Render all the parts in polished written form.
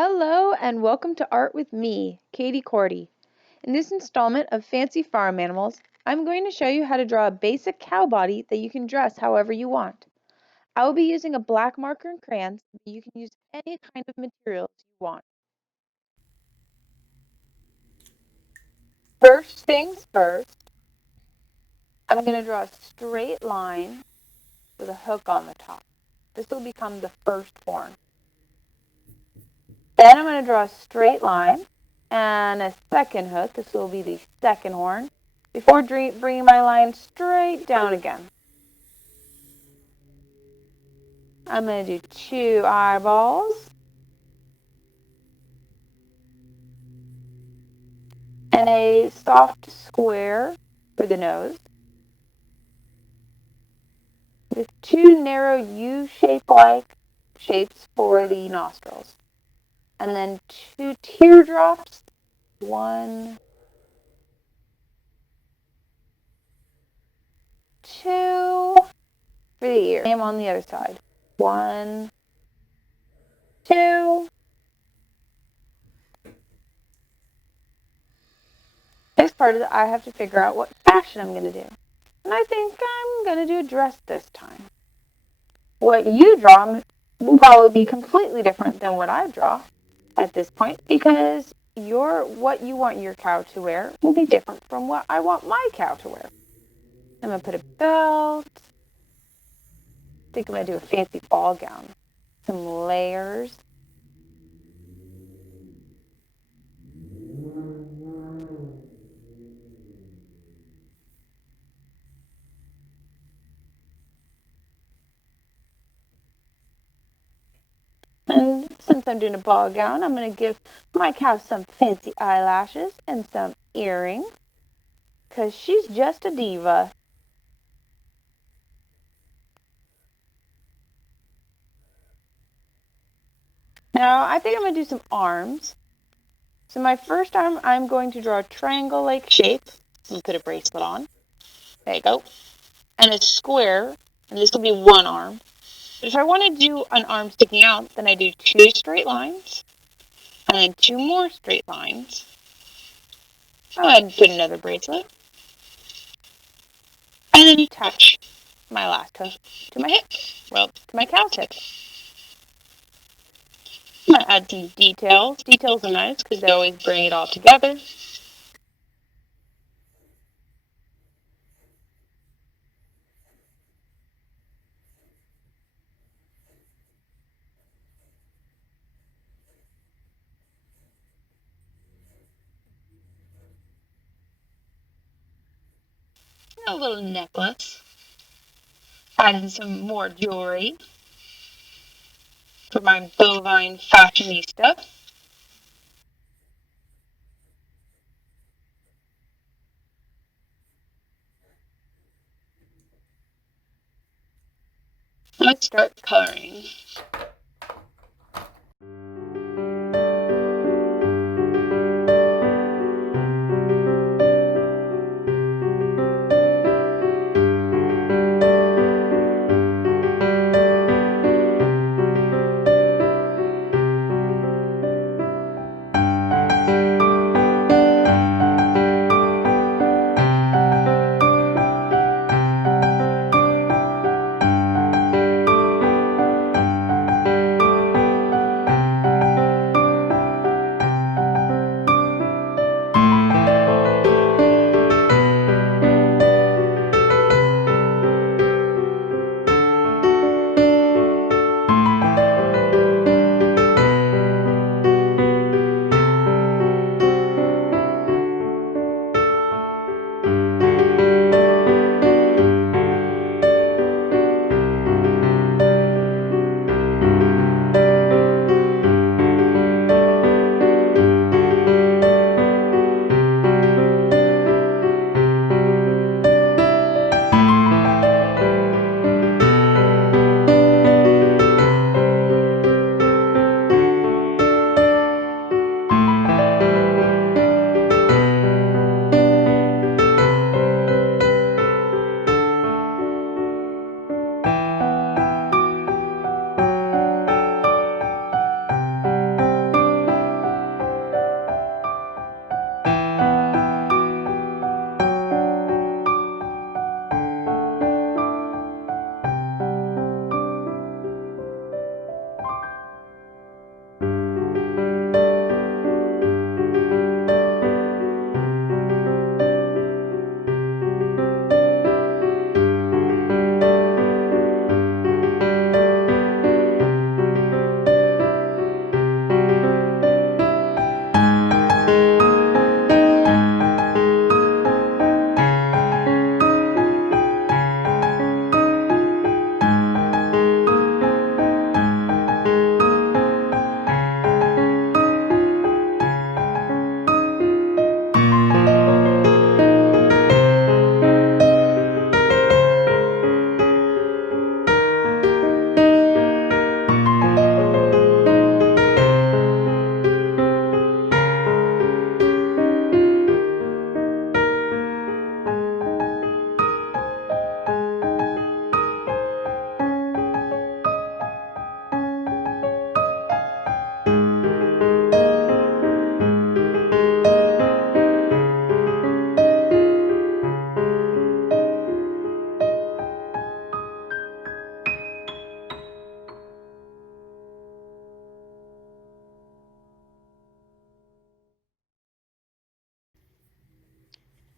Hello and welcome to Art with me, Katie Cordy. In this installment of Fancy Farm Animals, I'm going to show you how to draw a basic cow body that you can dress however you want. I will be using a black marker and crayons, but you can use any kind of materials you want. First things first, I'm going to draw a straight line with a hook on the top. This will become the first horn. Then I'm going to draw a straight line and a second hook. This will be the second horn before bringing my line straight down again. I'm going to do 2 eyeballs and a soft square for the nose with 2 narrow U-shape-like shapes for the nostrils. And then 2 teardrops, 1, 2 for the ear. Same on the other side. 1, 2. Next part is I have to figure out what fashion I'm going to do. And I think I'm going to do a dress this time. What you draw will probably be completely different than what I draw at this point because what you want your cow to wear will be different from what I want my cow to wear. I'm going to put a belt. I think I'm going to do a fancy ball gown. Some layers. And since I'm doing a ball gown, I'm going to give my cow some fancy eyelashes and some earrings because she's just a diva. Now, I think I'm going to do some arms. So my first arm, I'm going to draw a triangle-like shape. And put a bracelet on. There you go. And a square, and this will be one arm. But if I want to do an arm sticking out, then I do 2 straight lines, and then 2 more straight lines. I'll go ahead and put another bracelet. And then attach my last hook to my hip. Well, to my cow's hip. I'm going to add some details. Details are nice because they always bring it all together. A little necklace. Adding some more jewelry for my bovine fashionista. Let's start coloring.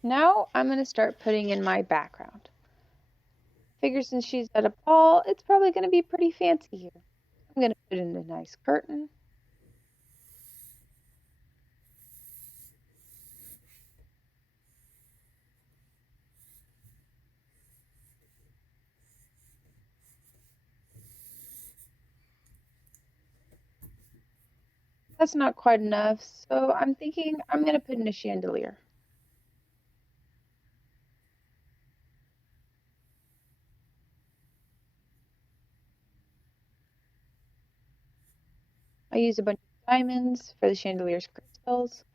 Now I'm going to start putting in my background. Figure since she's at a ball, it's probably going to be pretty fancy here. I'm going to put in a nice curtain. That's not quite enough, so I'm thinking I'm going to put in a chandelier. I use a bunch of diamonds for the chandelier's crystals.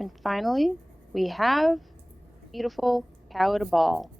And finally, we have beautiful cow at a ball.